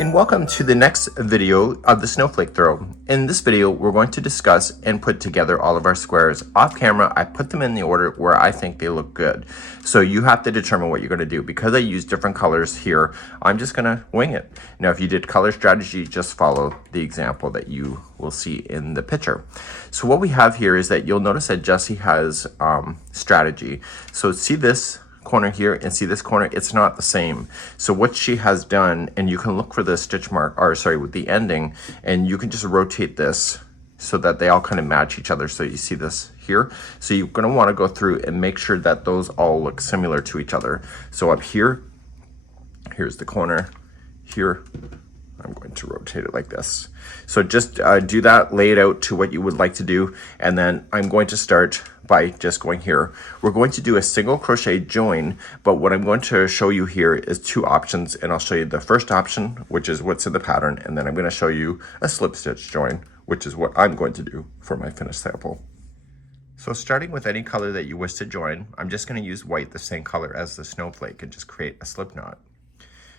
And welcome to the next video of the snowflake throw. In this video, we're going to discuss and put together all of our squares. Off camera, I put them in the order where I think they look good. So you have to determine what you're going to do. Because I use different colors here, I'm just going to wing it. Now, if you did color strategy, just follow the example that you will see in the picture. So what we have here is that you'll notice that Jessie has strategy. So see this corner here and see this corner, it's not the same. So what she has done, and you can look for the stitch mark, or sorry, with the ending, and you can just rotate this so that they all kind of match each other. So you see this here. So you're going to want to go through and make sure that those all look similar to each other. So up here, here's the corner here. I'm going to rotate it like this. So just do that, lay it out to what you would like to do. And then I'm going to start by just going here. We're going to do a single crochet join, but what I'm going to show you here is two options, and I'll show you the first option, which is what's in the pattern, and then I'm going to show you a slip stitch join, which is what I'm going to do for my finished sample. So starting with any color that you wish to join, I'm just going to use white, the same color as the snowflake, and just create a slip knot.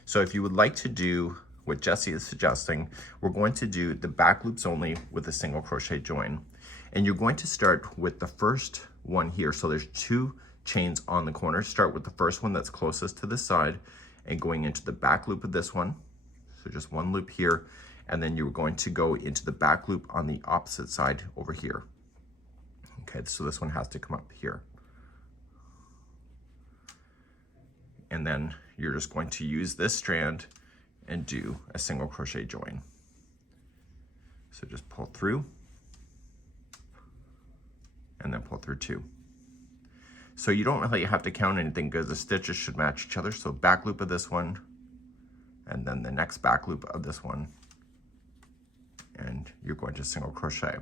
So if you would like to do what Jessie is suggesting, we're going to do the back loops only with a single crochet join. And you're going to start with the first one here. So there's two chains on the corner. Start with the first one that's closest to this side and going into the back loop of this one. So just one loop here. And then you're going to go into the back loop on the opposite side over here. Okay, so this one has to come up here. And then you're just going to use this strand and do a single crochet join. So just pull through and then pull through two. So you don't really have to count anything because the stitches should match each other. So back loop of this one, and then the next back loop of this one, and you're going to single crochet.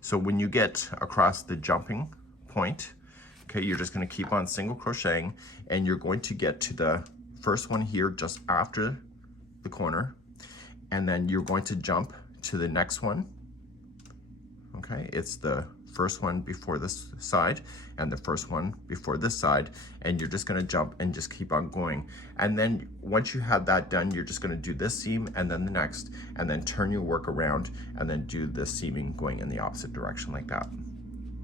So when you get across the jumping point, okay, you're just going to keep on single crocheting, and you're going to get to the first one here just after the corner, and then you're going to jump to the next one. Okay, it's the first one before this side and the first one before this side, and you're just going to jump and just keep on going. And then once you have that done, you're just going to do this seam and then the next, and then turn your work around and then do the seaming going in the opposite direction like that.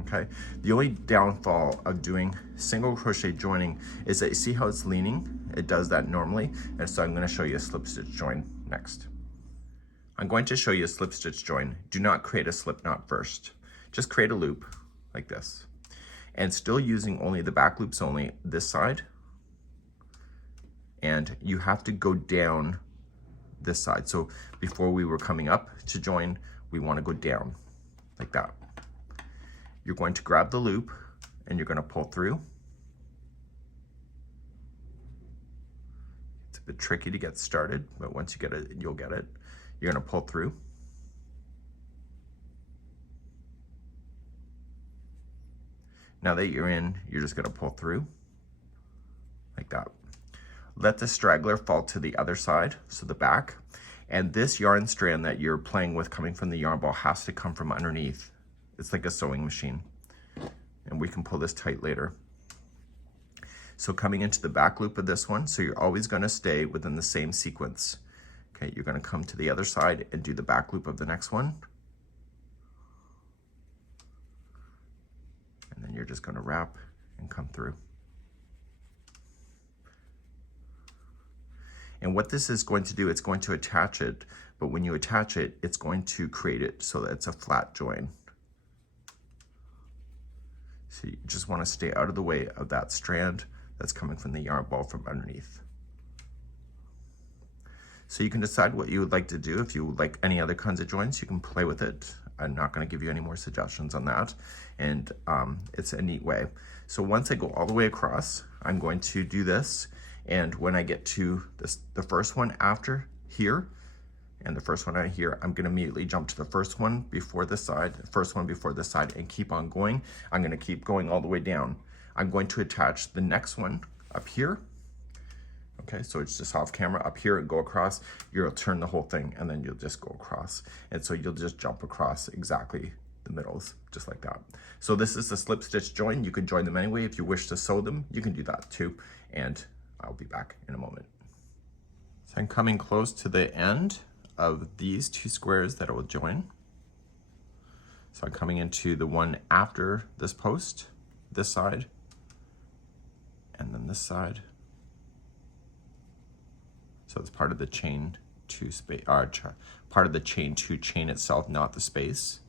Okay, the only downfall of doing single crochet joining is that you see how it's leaning? It does that normally, and so I'm going to show you a slip stitch join next. I'm going to show you a slip stitch join. Do not create a slip knot first. Just create a loop like this, and still using only the back loops only this side, and you have to go down this side. So before we were coming up to join, we want to go down like that. You're going to grab the loop and you're going to pull through. It's a bit tricky to get started, but once you get it, you'll get it. You're going to pull through. Now that you're in, you're just going to pull through like that. Let the straggler fall to the other side, so the back. And this yarn strand that you're playing with coming from the yarn ball has to come from underneath. It's like a sewing machine, and we can pull this tight later. So coming into the back loop of this one, so you're always going to stay within the same sequence. Okay, you're going to come to the other side and do the back loop of the next one. And then you're just going to wrap and come through. And what this is going to do, it's going to attach it, but when you attach it, it's going to create it so that it's a flat join. So you just want to stay out of the way of that strand that's coming from the yarn ball from underneath. So you can decide what you would like to do. If you would like any other kinds of joins, you can play with it. I'm not going to give you any more suggestions on that. And it's a neat way. So once I go all the way across, I'm going to do this. And when I get to this, the first one after here, and the first one out here, I'm going to immediately jump to the first one before this side, the first one before this side, and keep on going. I'm going to keep going all the way down. I'm going to attach the next one up here. Okay, so it's just off camera up here and go across. You'll turn the whole thing and then you'll just go across. And so you'll just jump across exactly the middles, just like that. So this is the slip stitch join. You can join them anyway. If you wish to sew them, you can do that too. And I'll be back in a moment. So I'm coming close to the end of these two squares that it will join. So I'm coming into the one after this post, this side, and then this side. So it's part of the chain two space, part of the chain two chain itself, not the space.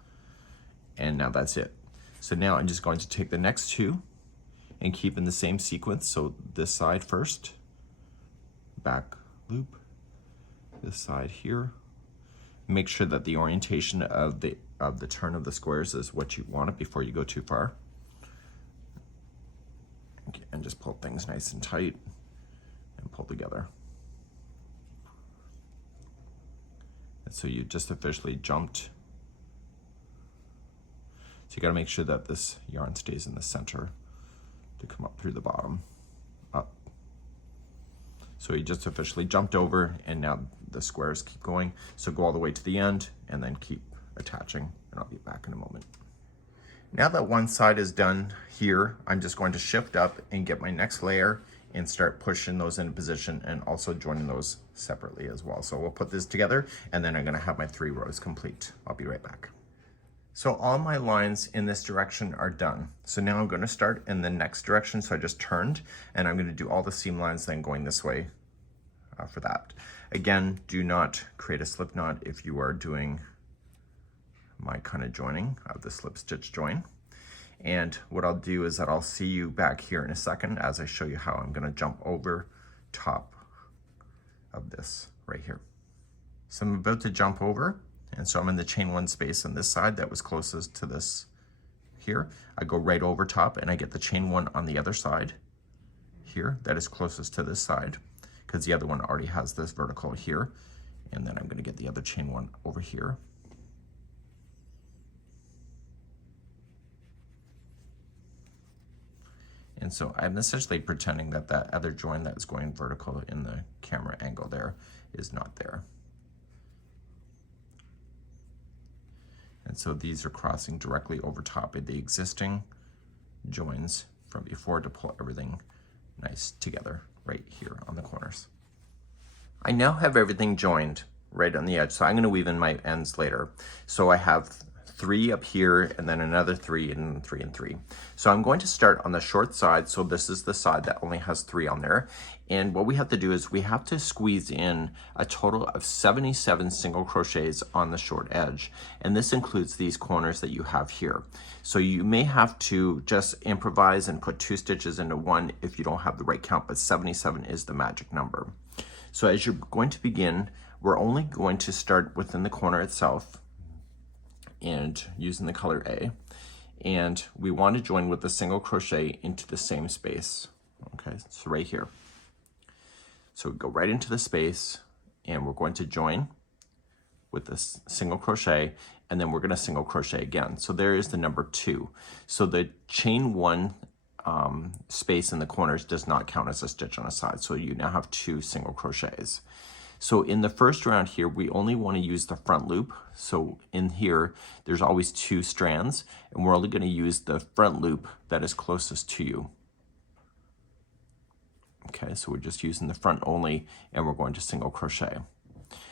And now that's it. So now I'm just going to take the next two and keep in the same sequence. So this side first, back loop, this side here. Make sure that the orientation of the turn of the squares is what you want it before you go too far. Okay, and just pull things nice and tight and pull together. And so you just officially jumped. So you got to make sure that this yarn stays in the center to come up through the bottom, up. So you just officially jumped over, and now the squares keep going. So go all the way to the end and then keep attaching, and I'll be back in a moment. Now that one side is done here, I'm just going to shift up and get my next layer and start pushing those into position and also joining those separately as well. So we'll put this together, and then I'm going to have my 3 rows complete. I'll be right back. So all my lines in this direction are done. So now I'm going to start in the next direction. So I just turned, and I'm going to do all the seam lines then going this way for that. Again, do not create a slip knot if you are doing my kind of joining of the slip stitch join. And what I'll do is that I'll see you back here in a second as I show you how I'm going to jump over top of this right here. So I'm about to jump over, and so I'm in the chain 1 space on this side that was closest to this here. I go right over top, and I get the chain 1 on the other side here that is closest to this side, because the other one already has this vertical here. And then I'm going to get the other chain 1 over here. And so I'm essentially pretending that that other join that is going vertical in the camera angle there is not there. And so these are crossing directly over top of the existing joins from before to pull everything nice together right here on the corners. I now have everything joined right on the edge, so I'm going to weave in my ends later. So I have 3 up here, and then another 3, and then 3 and 3. So I'm going to start on the short side. So this is the side that only has 3 on there. And what we have to do is we have to squeeze in a total of 77 single crochets on the short edge. And this includes these corners that you have here. So you may have to just improvise and put 2 stitches into 1 if you don't have the right count, but 77 is the magic number. So as you're going to begin, we're only going to start within the corner itself and using the color A, and we want to join with a single crochet into the same space. Okay, so right here. So we go right into the space, and we're going to join with this single crochet, and then we're going to single crochet again. So there is the number 2. So the chain 1 space in the corners does not count as a stitch on a side. So you now have 2 single crochets. So in the first round here, we only want to use the front loop. So in here, there's always 2 strands, and we're only going to use the front loop that is closest to you. Okay, so we're just using the front only, and we're going to single crochet.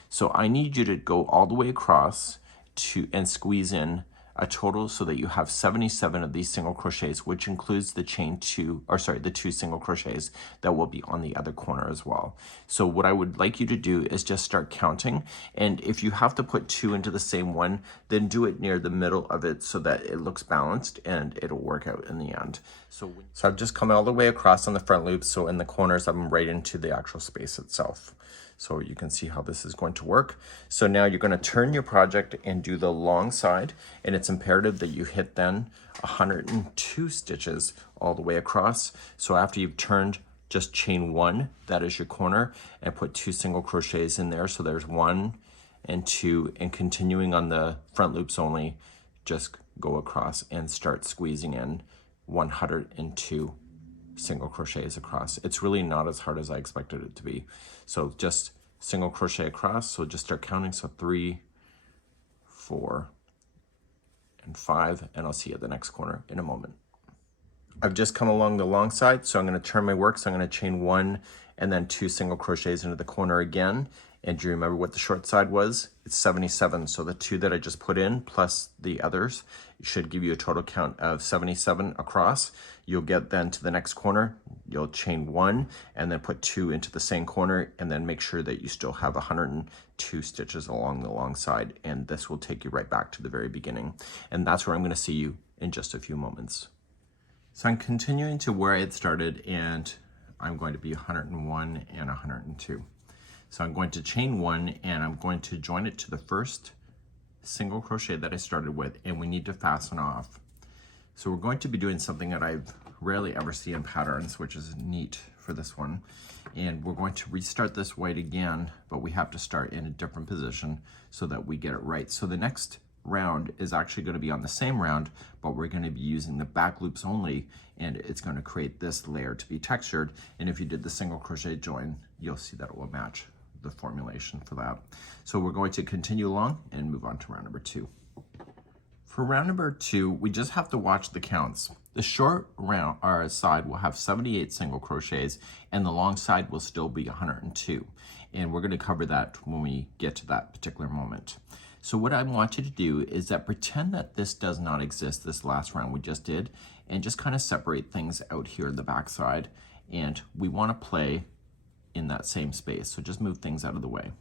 So I need you to go all the way across and squeeze in a total so that you have 77 of these single crochets, which includes the the 2 single crochets that will be on the other corner as well. So what I would like you to do is just start counting, and if you have to put 2 into the same one, then do it near the middle of it so that it looks balanced and it'll work out in the end. So I've just come all the way across on the front loop, so in the corners I'm right into the actual space itself. So you can see how this is going to work. So now you're going to turn your project and do the long side, and it's imperative that you hit then 102 stitches all the way across. So after you've turned, just chain 1, that is your corner, and put 2 single crochets in there. So there's 1 and 2, and continuing on the front loops only, just go across and start squeezing in 102 single crochets across. It's really not as hard as I expected it to be. So just single crochet across. So just start counting. So 3, 4, and 5, and I'll see you at the next corner in a moment. I've just come along the long side, so I'm going to turn my work. So I'm going to chain 1 and then 2 single crochets into the corner again. And do you remember what the short side was? It's 77. So the 2 that I just put in plus the others should give you a total count of 77 across. You'll get then to the next corner, you'll chain 1 and then put 2 into the same corner, and then make sure that you still have 102 stitches along the long side, and this will take you right back to the very beginning. And that's where I'm going to see you in just a few moments. So I'm continuing to where I had started, and I'm going to be 101 and 102. So I'm going to chain 1 and I'm going to join it to the first single crochet that I started with, and we need to fasten off. So we're going to be doing something that I've rarely ever see in patterns, which is neat for this one. And we're going to restart this white again, but we have to start in a different position so that we get it right. So the next round is actually going to be on the same round, but we're going to be using the back loops only, and it's going to create this layer to be textured. And if you did the single crochet join, you'll see that it will match the formulation for that. So we're going to continue along and move on to round number 2. For round number 2, we just have to watch the counts. The short round side will have 78 single crochets, and the long side will still be 102. And we're going to cover that when we get to that particular moment. So what I want you to do is that pretend that this does not exist, this last round we just did, and just kind of separate things out here in the back side. And we want to play in that same space. So just move things out of the way.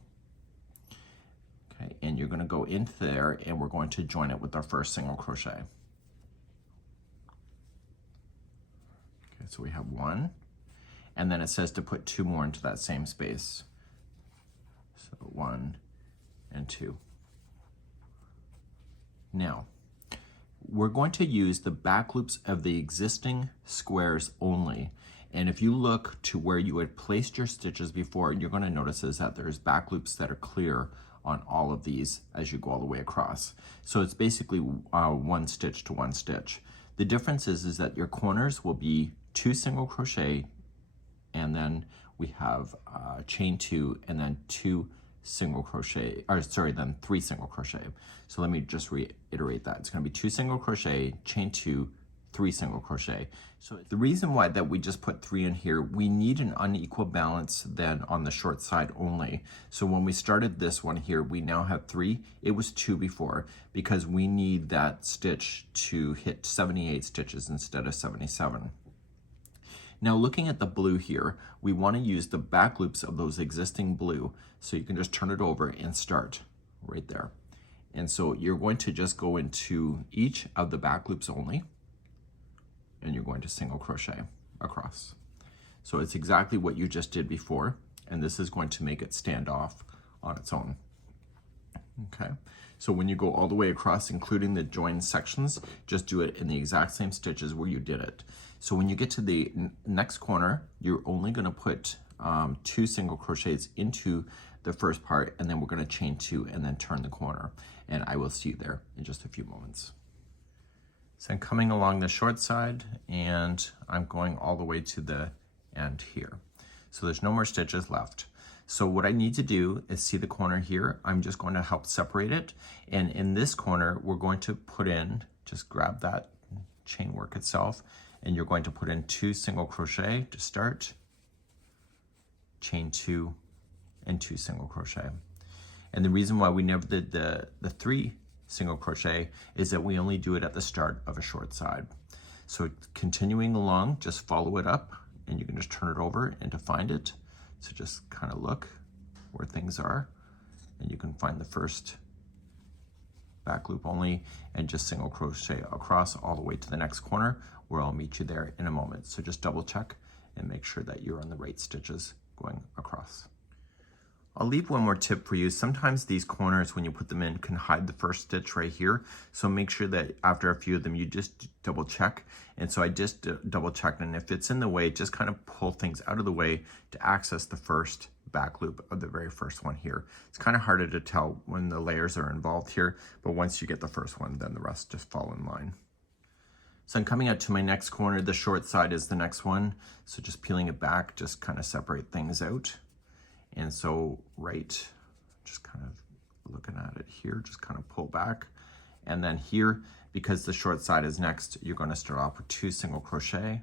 Okay, and you're going to go into there, and we're going to join it with our first single crochet. Okay, so we have 1, and then it says to put 2 more into that same space. So 1 and 2. Now, we're going to use the back loops of the existing squares only. And if you look to where you had placed your stitches before, you're going to notice is that there's back loops that are clear on all of these as you go all the way across. So it's basically 1 stitch to 1 stitch. The difference is that your corners will be 2 single crochet, and then we have chain 2 and then 2 single crochet, or sorry, then 3 single crochet. So let me just reiterate that. It's going to be 2 single crochet, chain 2, 3 single crochet. So the reason why that we just put 3 in here, we need an unequal balance then on the short side only. So when we started this one here, we now have 3. It was 2 before, because we need that stitch to hit 78 stitches instead of 77. Now looking at the blue here, we want to use the back loops of those existing blue. So you can just turn it over and start right there. And so you're going to just go into each of the back loops only, and you're going to single crochet across. So it's exactly what you just did before, and this is going to make it stand off on its own. Okay, so when you go all the way across, including the joined sections, just do it in the exact same stitches where you did it. So when you get to the next corner, you're only going to put 2 single crochets into the first part, and then we're going to chain 2 and then turn the corner. And I will see you there in just a few moments. So I'm coming along the short side, and I'm going all the way to the end here. So there's no more stitches left. So what I need to do is see the corner here. I'm just going to help separate it. And in this corner, we're going to put in, just grab that chain work itself, and you're going to put in 2 single crochet to start, chain 2, and 2 single crochet. And the reason why we never did the 3 single crochet is that we only do it at the start of a short side. So continuing along, just follow it up, and you can just turn it over and to find it. So just kind of look where things are, and you can find the first back loop only, and just single crochet across all the way to the next corner, where I'll meet you there in a moment. So just double check and make sure that you're on the right stitches going across. I'll leave one more tip for you. Sometimes these corners, when you put them in, can hide the first stitch right here. So make sure that after a few of them, you just double check. And so I just double checked, and if it's in the way, just kind of pull things out of the way to access the first back loop of the very first one here. It's kind of harder to tell when the layers are involved here, but once you get the first one, then the rest just fall in line. So I'm coming out to my next corner. The short side is the next one. So just peeling it back, just kind of separate things out. And so just kind of looking at it here, just kind of pull back. And then here, because the short side is next, you're going to start off with 2 single crochet,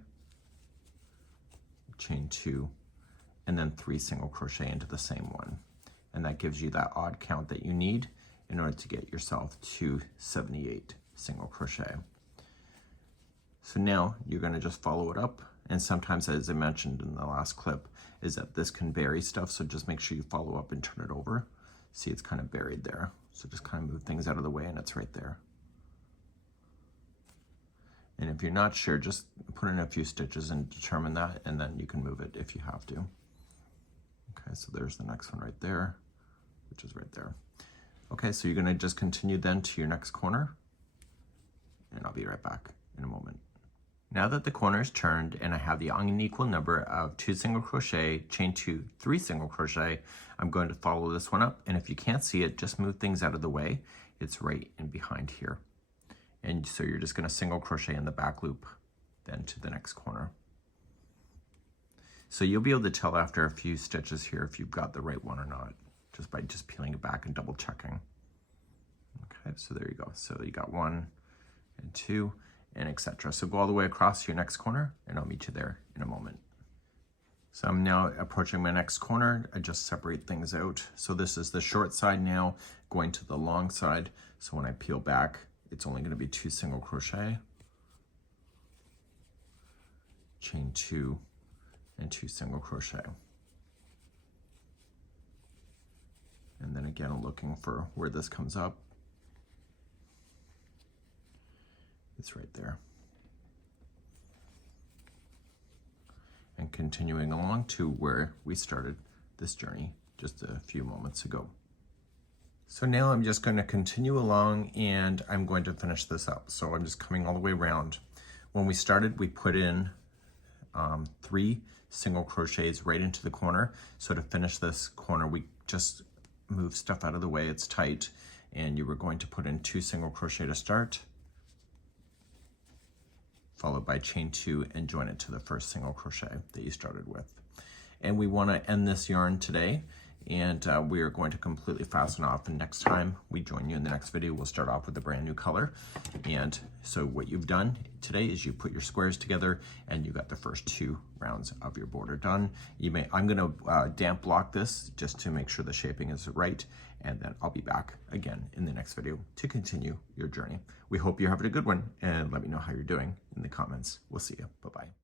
chain 2, and then 3 single crochet into the same one. And that gives you that odd count that you need in order to get yourself to 78 single crochet. So now you're going to just follow it up, and sometimes, as I mentioned in the last clip, is that this can bury stuff, so just make sure you follow up and turn it over. See, it's kind of buried there, so just kind of move things out of the way and it's right there. And if you're not sure, just put in a few stitches and determine that, and then you can move it if you have to. Okay, so there's the next one right there, which is right there. Okay, so you're gonna just continue then to your next corner, and I'll be right back in a moment. Now that the corner is turned and I have the unequal number of 2 single crochet, chain 2, 3 single crochet, I'm going to follow this one up, and if you can't see it, just move things out of the way. It's right in behind here. And so you're just going to single crochet in the back loop, then to the next corner. So you'll be able to tell after a few stitches here if you've got the right one or not, just by just peeling it back and double checking. Okay, so there you go. So you got 1 and 2 and etc. So go all the way across to your next corner, and I'll meet you there in a moment. So I'm now approaching my next corner. I just separate things out. So this is the short side now going to the long side. So when I peel back, it's only going to be 2 single crochet, chain 2, and 2 single crochet. And then again, I'm looking for where this comes up. It's right there. And continuing along to where we started this journey just a few moments ago. So now I'm just going to continue along, and I'm going to finish this up. So I'm just coming all the way around. When we started, we put in 3 single crochets right into the corner. So to finish this corner, we just move stuff out of the way. It's tight, and you were going to put in 2 single crochet to start, followed by chain 2 and join it to the first single crochet that you started with. And we want to end this yarn today, and we are going to completely fasten off, and next time we join you in the next video, we'll start off with a brand new color. And so what you've done today is you put your squares together, and you got the first 2 rounds of your border done. I'm going to damp block this just to make sure the shaping is right, and then I'll be back again in the next video to continue your journey. We hope you're having a good one, and let me know how you're doing in the comments. We'll see you. Bye-bye.